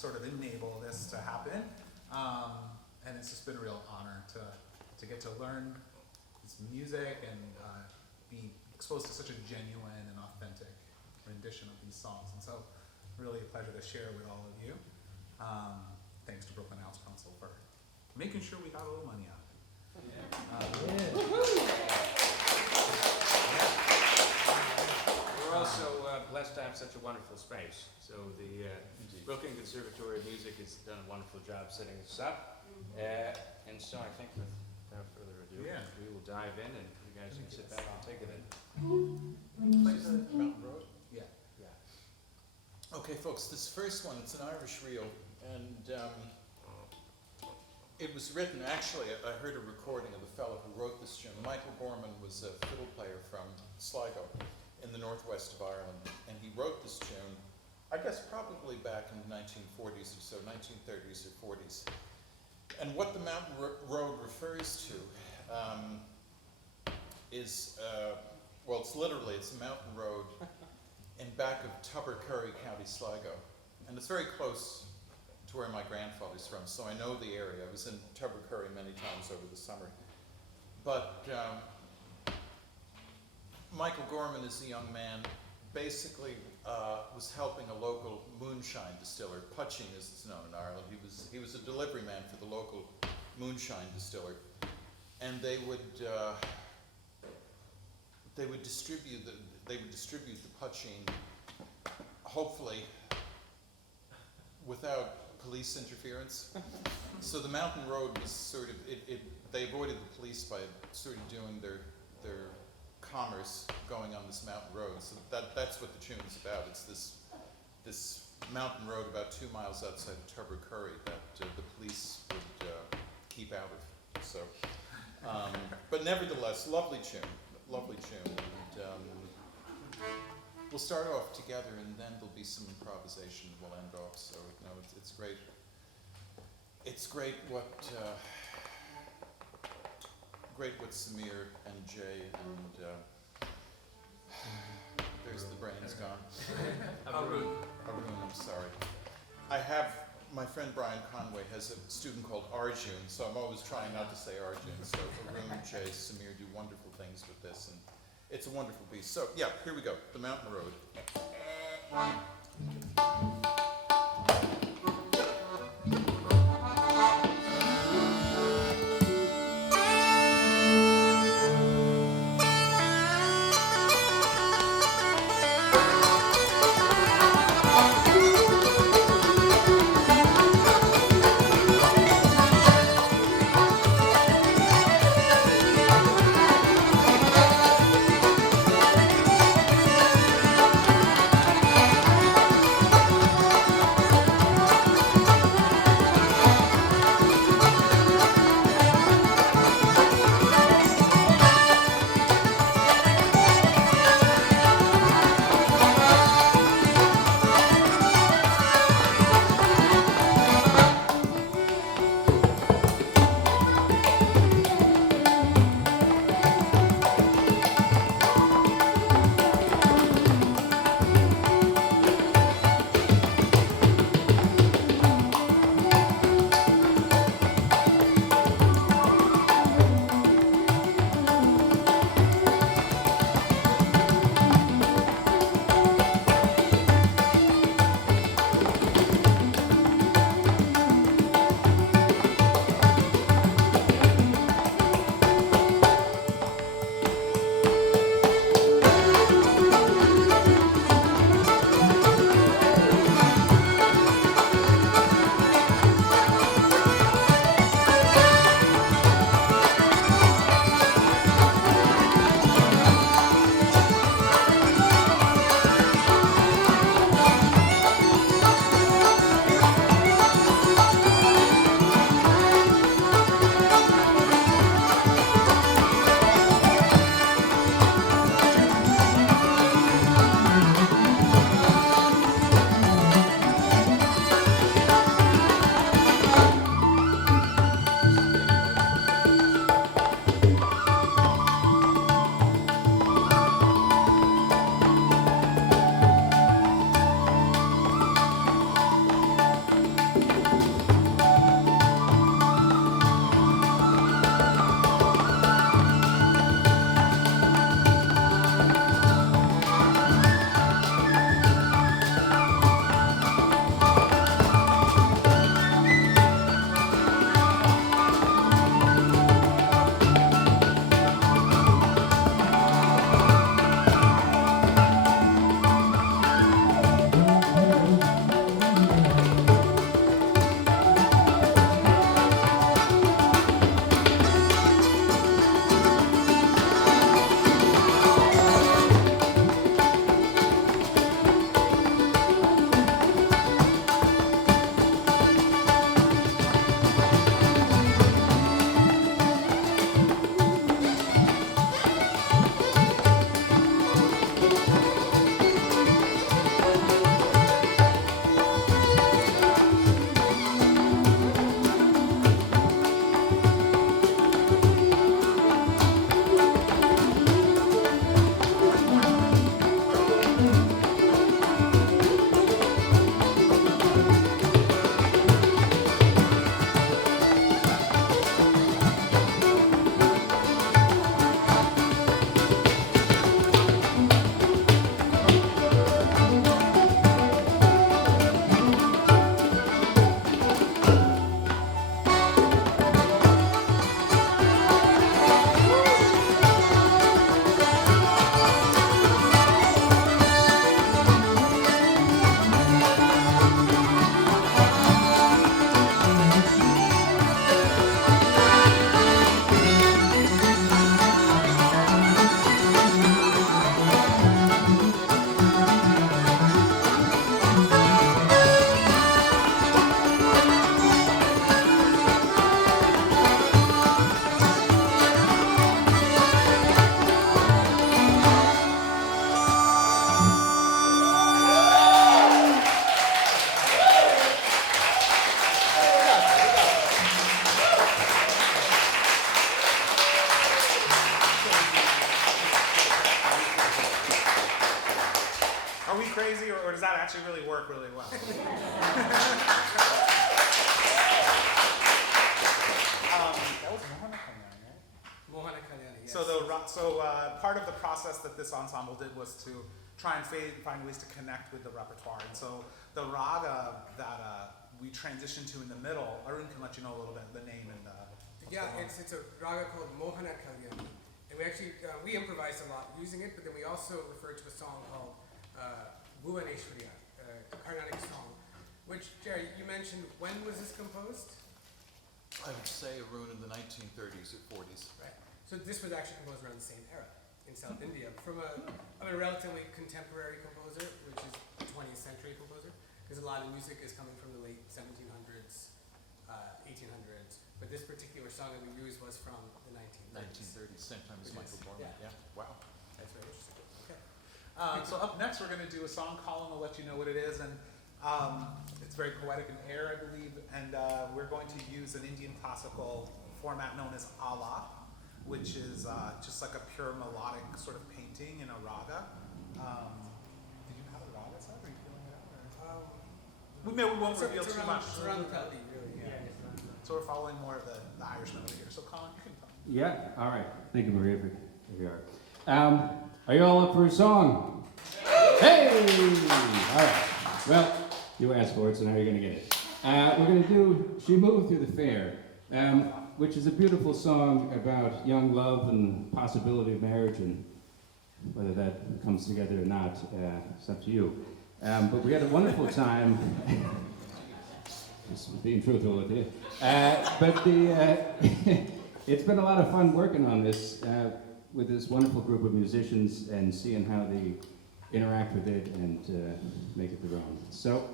sort of enable this to happen. And it's just been a real honor to get to learn this music and be exposed to such a genuine and authentic rendition of these songs. And so really a pleasure to share with all of you. Thanks to Brooklyn Arts Council for making sure we got a little money out of it. We're also blessed to have such a wonderful space. So the Brooklyn Conservatory of Music has done a wonderful job setting us up. And so I think without further ado, we will dive in and you guys can sit back and take it in. Play the Mountain Road? Yeah. Okay, folks, this first one, it's an Irish reel, and it was written, actually, I heard a recording of the fellow who wrote this tune. Michael Gorman was a fiddle player from Sligo in the northwest of Ireland, and he wrote this tune, I guess probably back in the 1940s or so, 1930s or 40s. And what the Mountain Road refers to is, well, it's a mountain road in back of Tubbercurry, County Sligo. And it's very close to where my grandfather's from, so I know the area. I was in Tubbercurry many times over the summer. But Michael Gorman, as a young man, basically was helping a local moonshine distiller. Putching, as it's known in Ireland. He was a delivery man for the local moonshine distiller, and they would distribute the Putching, hopefully without police interference. So the Mountain Road was sort of they avoided the police by sort of doing their commerce going on this mountain road. So that's what the tune is about. It's this mountain road about 2 miles outside of Tubbercurry that the police would keep out of. So, but nevertheless, lovely tune. And, we'll start off together, and then there'll be some improvisation. We'll end off. So it's great. It's great what Samir and Jay and there's the brain's gone. Arun, I'm sorry. I have, my friend Brian Conway has a student called Arjun, so I'm always trying not to say Arjun. So Arun, Jay, Samir do wonderful things with this, and it's a wonderful piece. So yeah, here we go, The Mountain Road. actually really work really well. That was Mohana Kalyani, right? Mohana Kalyani, yes. So part of the process that this ensemble did was to try and find ways to connect with the repertoire. And so the raga that we transitioned to in the middle, Arun can let you know a little bit the name and yeah, it's a raga called Mohana Kalyani. And we actually, we improvised a lot using it, but then we also referred to a song called Bhuvaneshwariya, a Carnatic song, which, Jerry, you mentioned, when was this composed? I would say Arun in the 1930s or 40s. Right. So this was actually composed around the same era in South India from a relatively contemporary composer, which is a 20th century composer, because a lot of music is coming from the late 1700s, 1800s, but this particular song that we used was from the 1930s. 1930s, same time as It Michael is, Borman. yeah. Yeah. Wow. That's very interesting. Okay. So up next, we're going to do a song. Colin will let you know what it is, and it's very poetic in air, I believe. And we're going to use an Indian classical format known as ala, which is just like a pure melodic sort of painting in a raga. Did you have a raga set? Are you feeling it out? Or? We won't reveal too much. It's around the Tabla, really. Yeah. So we're following more of the Irishman over here. So Colin, you can talk. Yeah, all right. Thank you, Maria. Here we are. Are you all up for a song? Hey! All right. Well, you asked for it, so now you're going to get it. We're going to do She Moved Through the Fair, which is a beautiful song about young love and possibility of marriage, and whether that comes together or not, it's up to you. But we had a wonderful time. Just being truthful with you. It's been a lot of fun working on this with this wonderful group of musicians and seeing how they interact with it and make it their own. So,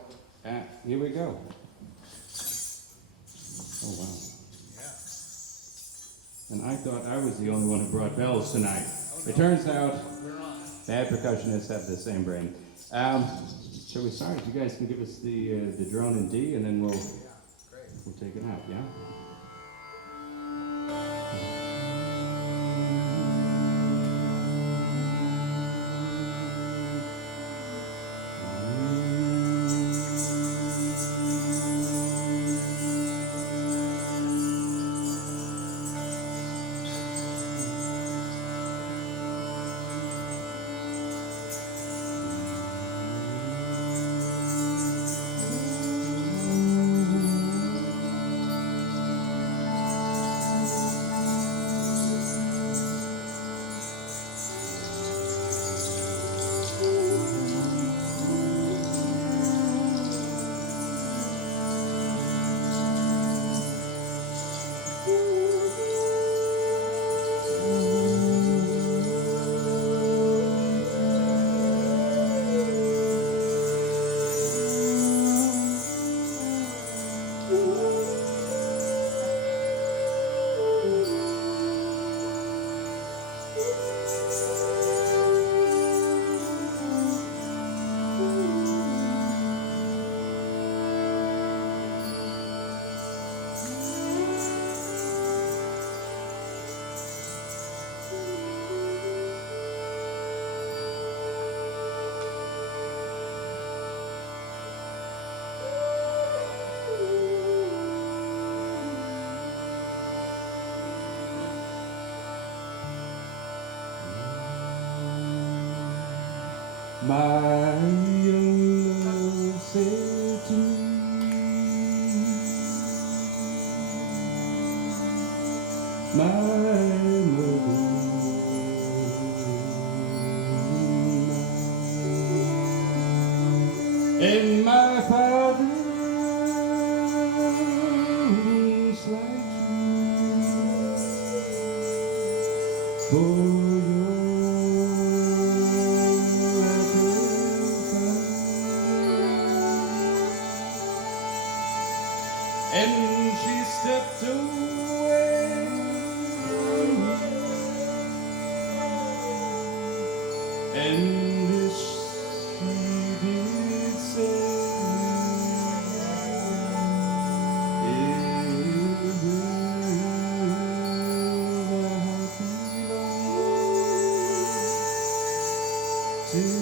here we go. Oh, wow. Yeah. And I thought I was the only one who brought bells tonight. It turns out bad percussionists have the same brain. Shall we start? You guys can give us the drone in D, and then we'll take it out, yeah? My young love said to me, my mother, and my father was like you, for and she stepped away, and this she did say, it will not be long till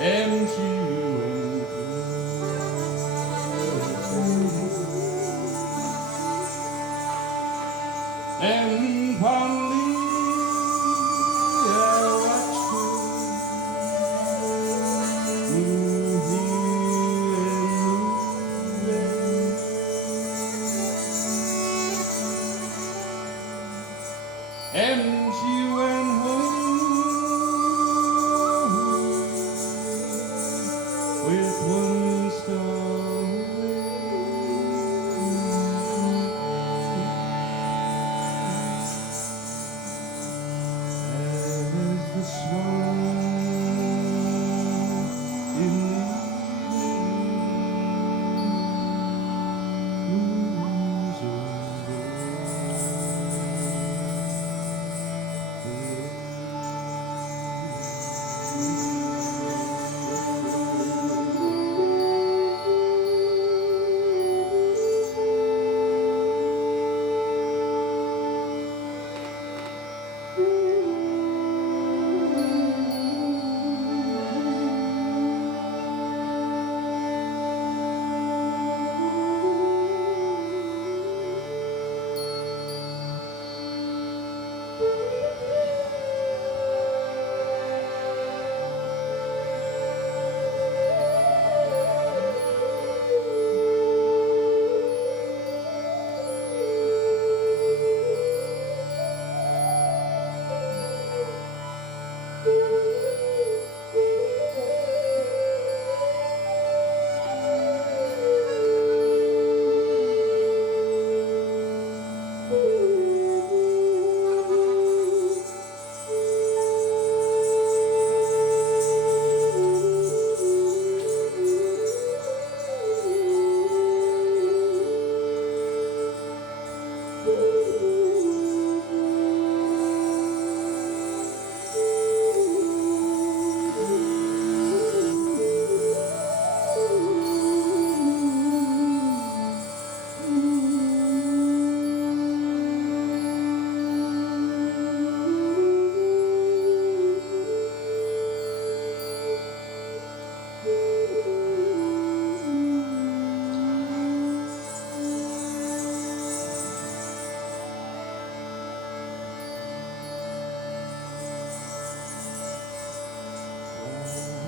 and she went and fondly I watched her move here and move there. And she went home with one star as the swan in the moves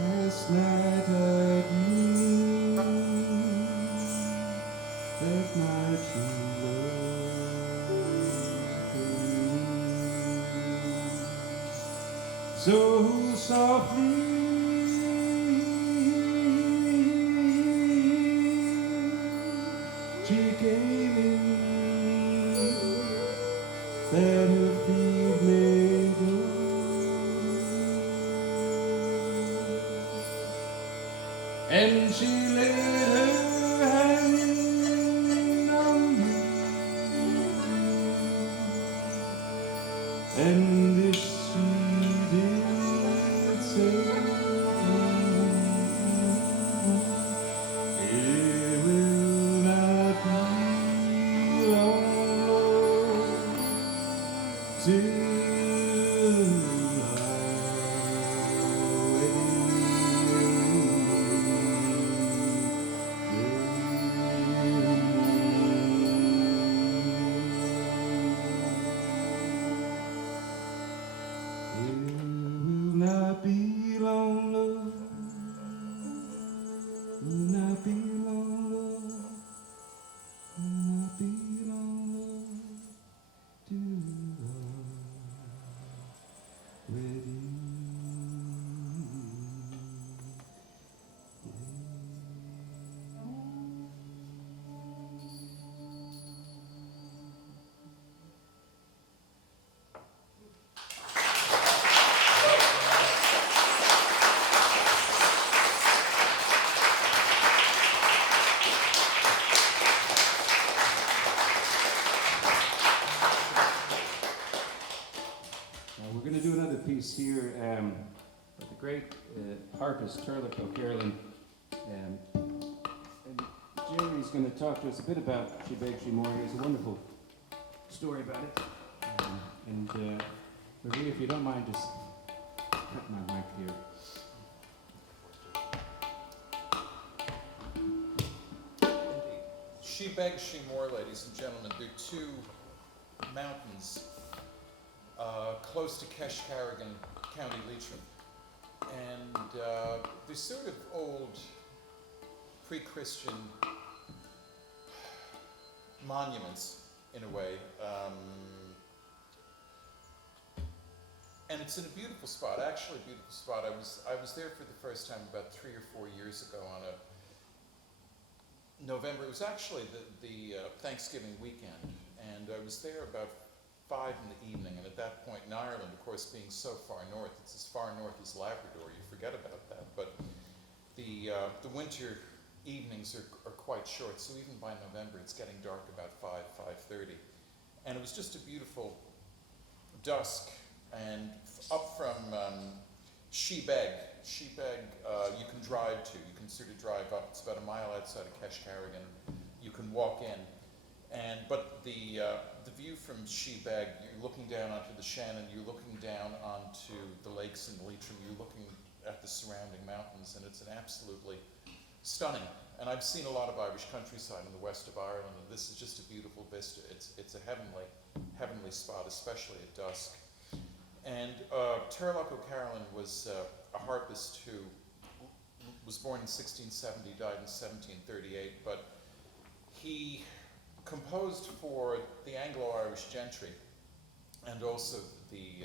Last night I dreamed that my true love came so softly. She came in that her feet may go. And she laid her hand on me, and this she did say, it will not be long, Lord, till we're going to do another piece here by the great harpist Turlough O'Carolan. And Jerry's going to talk to us a bit about Shebeg, Shemore. He has a wonderful story about it. Maria, if you don't mind, just cut my mic here. Shebeg, Shemore, ladies and gentlemen, they're two mountains close to Keshkarrigan, County Leitrim. And they're sort of old, pre-Christian monuments, in a way. And it's in a beautiful spot, actually a beautiful spot. I was there for the first time about 3 or 4 years ago on a November. It was actually the Thanksgiving weekend, and I was there about 5 in the evening. And at that point in Ireland, of course, being so far north, it's as far north as Labrador. You forget about that. But the winter evenings are quite short, so even by November, it's getting dark about 5:30, and it was just a beautiful dusk. And up from Shebeg, you can drive to. You can sort of drive up. It's about a mile outside of Keshkarrigan. You can walk in, but the view from Shebeg, you're looking down onto the Shannon. You're looking down onto the lakes in Leitrim. You're looking at the surrounding mountains, and it's an absolutely stunning. And I've seen a lot of Irish countryside in the west of Ireland, and this is just a beautiful vista. It's a heavenly spot, especially at dusk. And Turlough O'Carolan was a harpist who was born in 1670, died in 1738, but he composed for the Anglo-Irish gentry and also the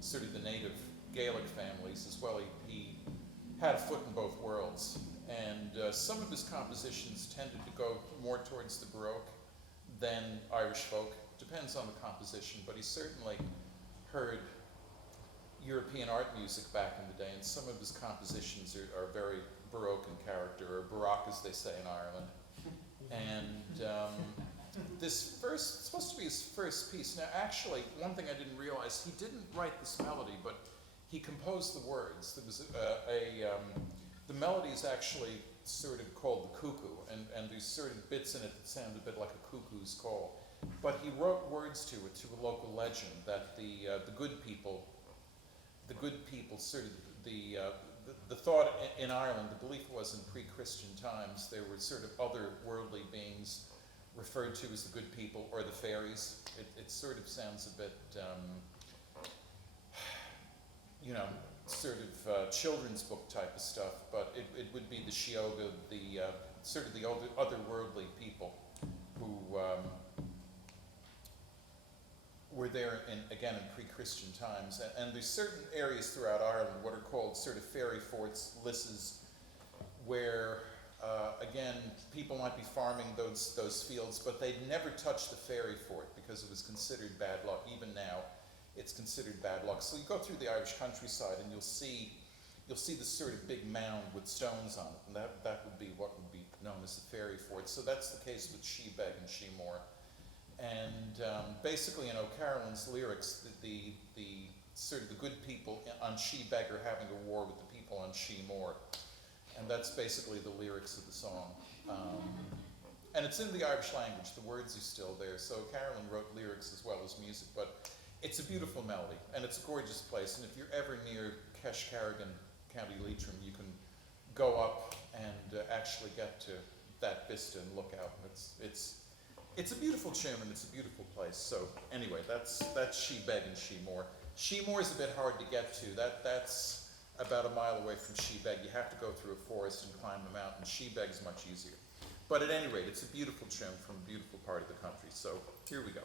sort of the native Gaelic families as well. He had a foot in both worlds, and some of his compositions tended to go more towards the Baroque than Irish folk. Depends on the composition, but he certainly heard European art music back in the day, and some of his compositions are very Baroque in character, or Baroque as they say in Ireland. And this it's supposed to be his first piece. Now actually, one thing I didn't realize, he didn't write this melody, but he composed the words. There was the melody is actually sort of called the cuckoo, and there's sort of bits in it that sound a bit like a cuckoo's call. But he wrote words to it, to a local legend, that the good people, sort of the thought in Ireland, the belief was in pre-Christian times, there were sort of otherworldly beings referred to as the good people or the fairies. It sort of sounds a bit, sort of children's book type of stuff, but it would be the Sheoga, sort of the otherworldly people who were there in pre-Christian times. And there's certain areas throughout Ireland, what are called sort of fairy forts, lisses, where again, people might be farming those fields, but they'd never touch the fairy fort because it was considered bad luck. Even now, it's considered bad luck. So you go through the Irish countryside and you'll see this sort of big mound with stones on it, and that would be what would be known as the fairy fort. So that's the case with Shebeg and Shemore. And basically in O'Carolan's lyrics, the sort of the good people on Shebeg are having a war with the people on Shemore. And that's basically the lyrics of the song. And it's in the Irish language, the words are still there. So O'Carolan wrote lyrics as well as music, but it's a beautiful melody, and it's a gorgeous place. And if you're ever near Keshkarrigan, County Leitrim, you can go up and actually get to that vista and look out. It's a beautiful tune, and it's a beautiful place. So anyway, that's Shebeg and Shemore. Shemore is a bit hard to get to. That's about a mile away from Shebeg. You have to go through a forest and climb a mountain. Shebeg is much easier. But at any rate, it's a beautiful tune from a beautiful part of the country. So here we go.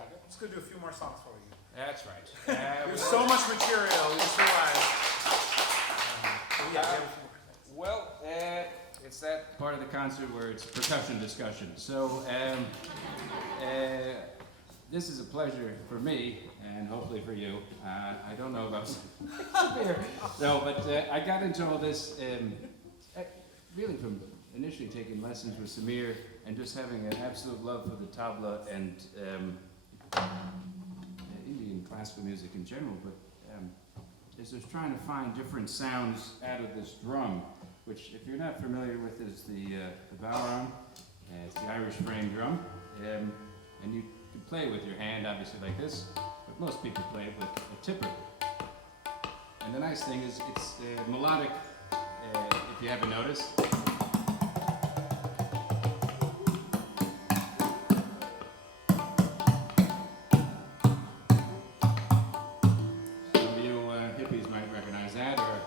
sound good? I'm just gonna do a few more songs for you. That's right. There's so much material, you just realize. Yeah, we have a few more things. Well, It's that part of the concert where it's percussion discussion. So, this is a pleasure for me, and hopefully for you. I don't know about no, but I got into all this really from initially taking lessons with Samir and just having an absolute love for the tabla and Indian classical music in general. But is just trying to find different sounds out of this drum, which, if you're not familiar with, is the bodhrán. It's the Irish frame drum, and you can play it with your hand, obviously like this, but most people play it with a tipper. And the nice thing is it's melodic, if you haven't noticed. Some of you hippies might recognize that, or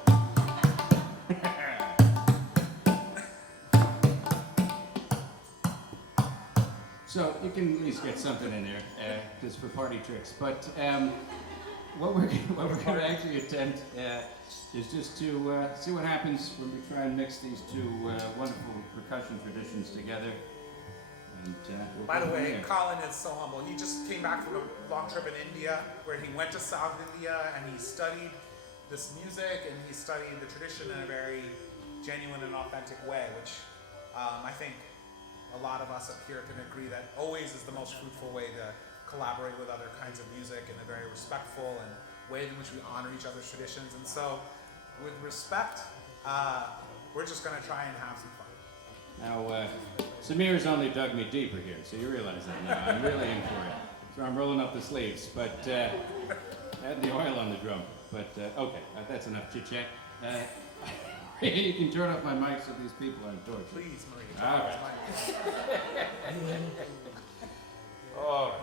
so you can at least get something in there, just for party tricks. But what we're going to actually attempt is just to see what happens when we try and mix these two wonderful percussion traditions together. And we'll By the go from way, there. Colin is so humble. He just came back from a long trip in India where he went to South India and he studied this music and he studied the tradition in a very genuine and authentic way, which I think a lot of us up here can agree that always is the most fruitful way to collaborate with other kinds of music in a very respectful and way in which we honor each other's traditions. And so, with respect, we're just going to try and have some fun. Now, Samir's only dug me deeper here, so you realize that now. I'm really in for it. So I'm rolling up the sleeves, but add the oil on the drum. But okay, that's enough chit-chat. You can turn off my mic so these people aren't tortured. Please, Marie. All right. all right.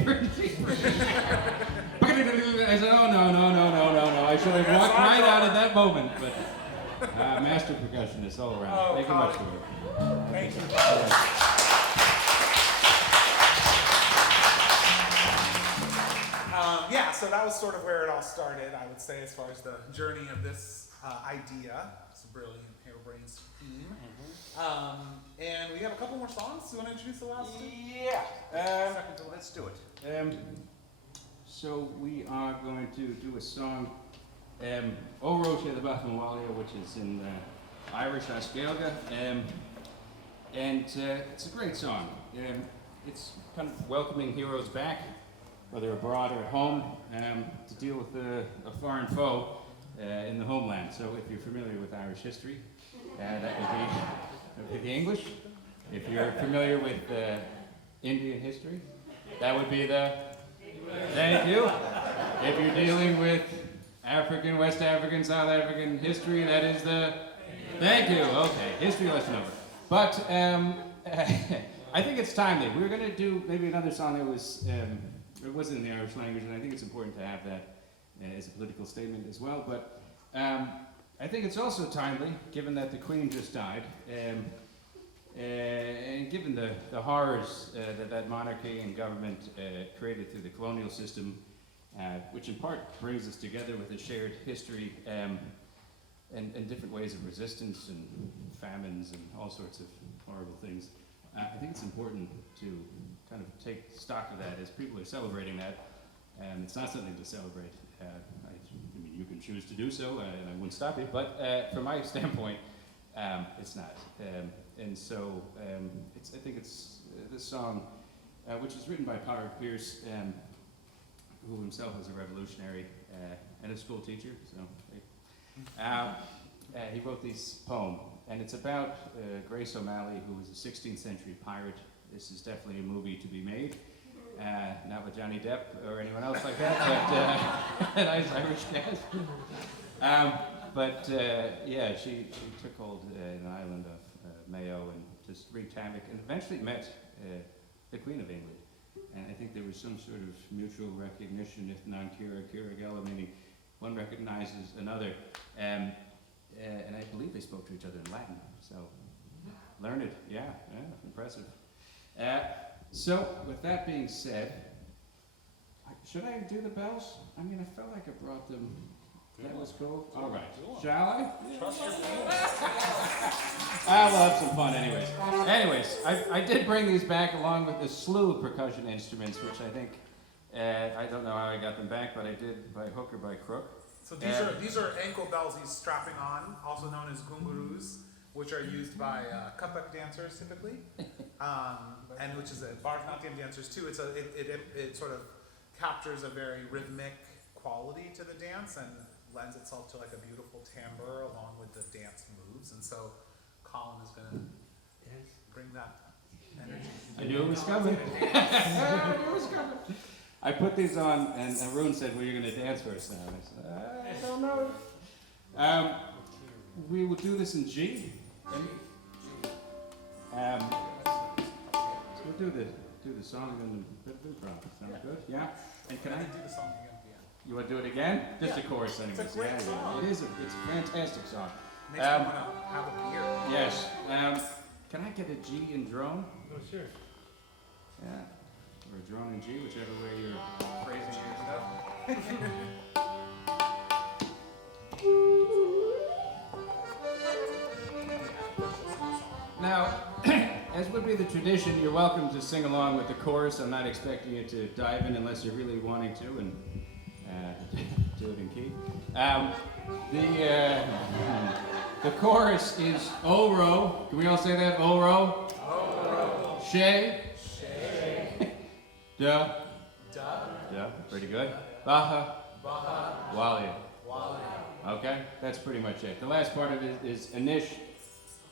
sheeper, sheeper. I said, oh, no. I should have walked right out at that moment. But master percussionist all around. Oh, Thank you much for Colin. it. Thank you. Yeah, so that was sort of where it all started, I would say, as far as the journey of this idea. It's a brilliant harebrained scheme. And we have a couple more songs. Do you want to introduce the last two? Yeah. Second to last. Let's do it. So we are going to do a song, O Roche the Bathmawalia, which is in Irish Seagda, and it's a great song. It's kind of welcoming heroes back, whether abroad or at home, to deal with a foreign foe in the homeland. So if you're familiar with Irish history, that would be the English. If you're familiar with Indian history, that would be the... Thank you. If you're dealing with African, West African, South African history, that is the... Thank you. Okay, history lesson over. But I think it's timely. We're going to do maybe another song that was... it wasn't in the Irish language, and I think it's important to have that as a political statement as well. But I think it's also timely, given that the Queen just died, and given the horrors that monarchy and government created through the colonial system, which in part brings us together with a shared history and different ways of resistance and famines and all sorts of horrible things. I think it's important to kind of take stock of that as people are celebrating that. It's not something to celebrate. I mean, you can choose to do so, and I wouldn't stop you, but from my standpoint, it's not. And so I think it's this song, which is written by Potter Pierce, who himself was a revolutionary and a school teacher. So he wrote this poem, and it's about Grace O'Malley, who was a 16th century pirate. This is definitely a movie to be made. Not with Johnny Depp or anyone else like that, but a nice Irish cast. Yeah, she took hold in the island of Mayo and just wreaked havoc, and eventually met the Queen of England. And I think there was some sort of mutual recognition, if non cura gella, meaning one recognizes another. And I believe they spoke to each other in Latin. So learned, yeah, impressive. So with that being said, should I do the bells? I mean, I felt like I brought them. That was cool. All right. Shall I? We'll have some fun anyways. I did bring these back along with a slew of percussion instruments, which I think, I don't know how I got them back, but I did by hook or by crook. So these are ankle bells he's strapping on, also known as gungurus, which are used by Kathak dancers typically, and which is a Bharatanatyam dancers too. It sort of captures a very rhythmic quality to the dance and lends itself to like a beautiful timbre along with the dance moves. And so Colin is going to bring that energy. I knew it was coming. I knew it was coming. I put these on, and Arun said, "Well, you're going to dance first now." And I said, "I don't know." We will do this in G. So we'll do the song and a bit of improv. Sound good? Yeah. And can I do the song again? You want to do it again? Just Yeah. a chorus, anyways. It's a great song. It is. It's a fantastic song. Makes me want to have a beer. Yes. Can I get a G in drone? Oh, sure. Yeah. Or a drone in G, whichever way you're Phrasing your stuff. Now, as would be the tradition, you're welcome to sing along with the chorus. I'm not expecting you to dive in unless you're really wanting to and do it in key. The chorus is O-Ro. Can we all say that? O-Ro. O-Ro. She. Da. Yeah, pretty good. Baha. Walia. Okay, that's pretty much it. The last part of it is Anish,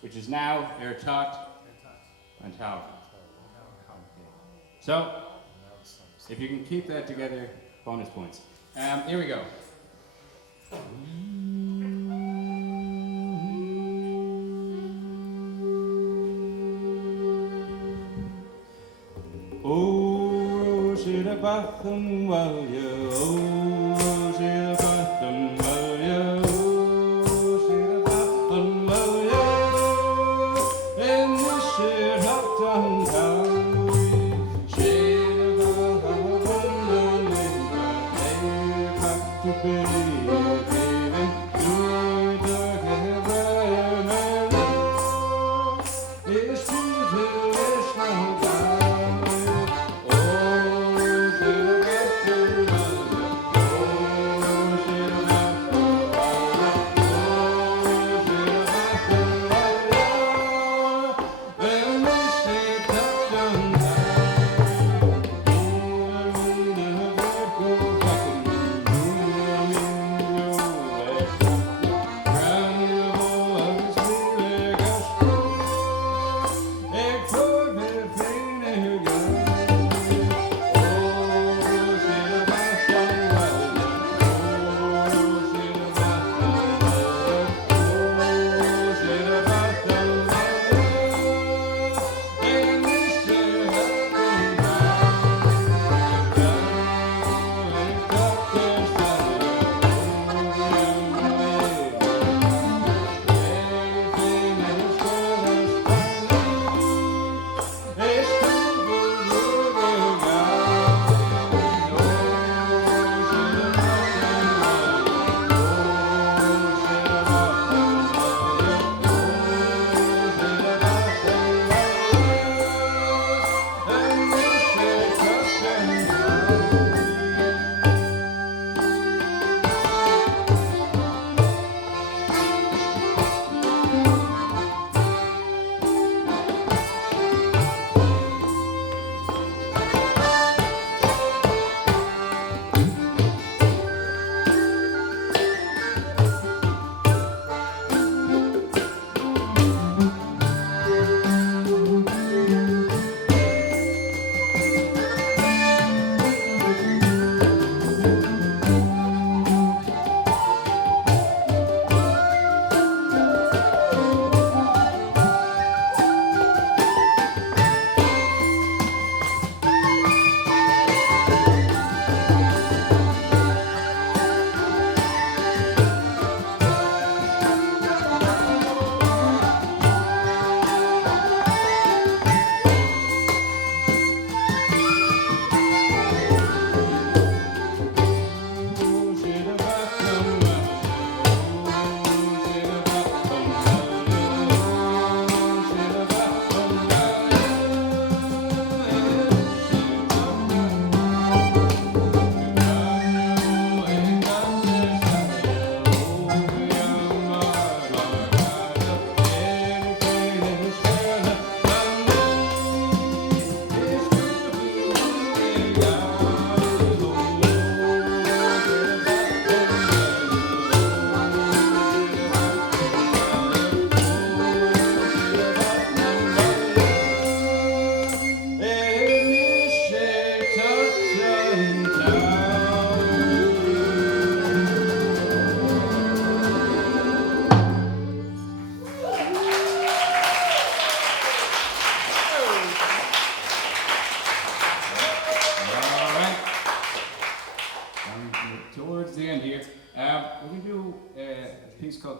which is now, Ertot, and Tau. So, if you can keep that together, bonus points. Here we go. Oh, Roshida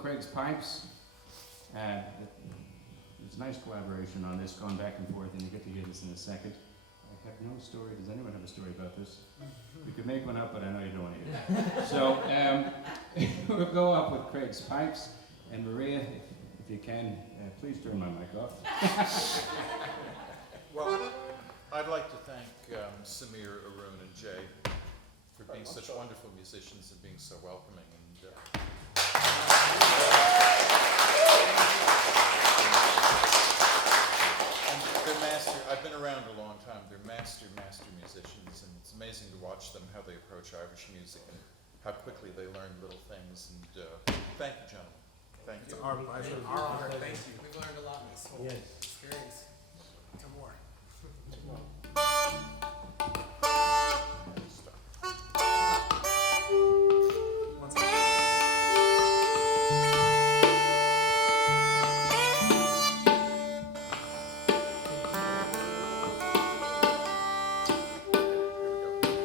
Craig's Pipes. There's a nice collaboration on this, going back and forth, and you get to hear this in a second. I have no story. Does anyone have a story about this? We could make one up, but I know you don't want to hear it. So we'll go up with Craig's Pipes. And Maria, if you can, please turn my mic off. Well, I'd like to thank Samir, Arun, and Jay for being such wonderful musicians and being so welcoming. And they're master. I've been around a long time. They're master musicians, and it's amazing to watch them, how they approach Irish music and how quickly they learn little things. And thank you, gentlemen. Thank you. It's our pleasure. Our honor. Thank you. We've learned a lot in this whole experience. To more. Once again. Here we go.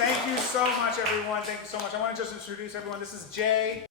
Thank you so much, everyone. Thank you so much. I want to just introduce everyone. This is Jay.